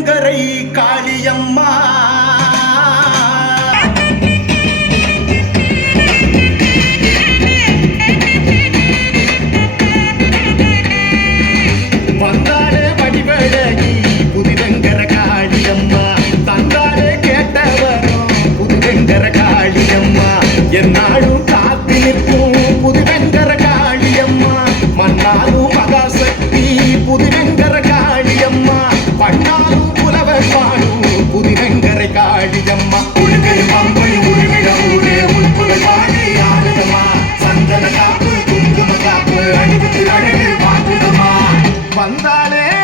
ஆதிவெங்கரை காளியம்மா. வந்தாலே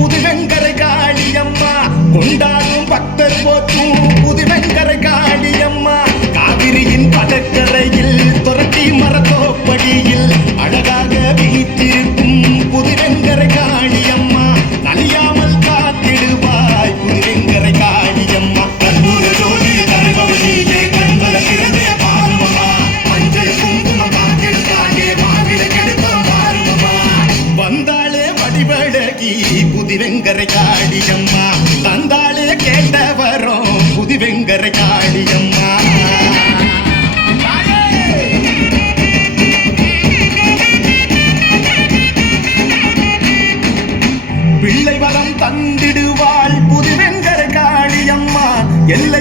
புதுகங்கரை காளியம்மா கொண்டாடும் பக்தர் போற்றும் புதுகங்கரை காளியம்மா. காவிரியின் படக்கரையில் துரட்டி மரத்தோப்படியில் அழகாக வீட்டில் கட்டி புதிவெங்கரை காடியம்மா தந்தாளே கேட்ட வரோம் புதிவெங்கரை காடியம்மா பிள்ளை வரம் தந்திடுவாள் புதிவெங்கரை காளியம்மா. எல்லை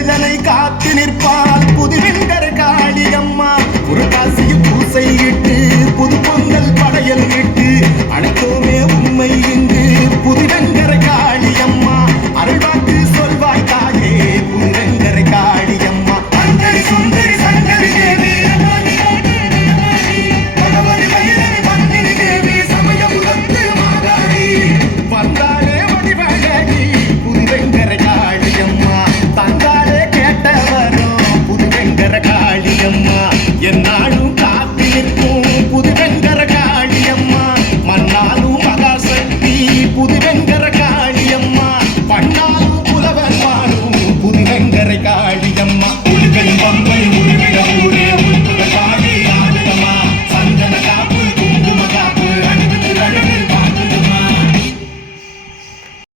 என்னாலும் காத்திருக்கும். புதுவெங்கர காளியம்மா மண்ணாலும் மகாசக்தி. புதுவெங்கர காளியம்மா பண்ணாலும் புலவன் மாறும். புதுவெங்கரை காளி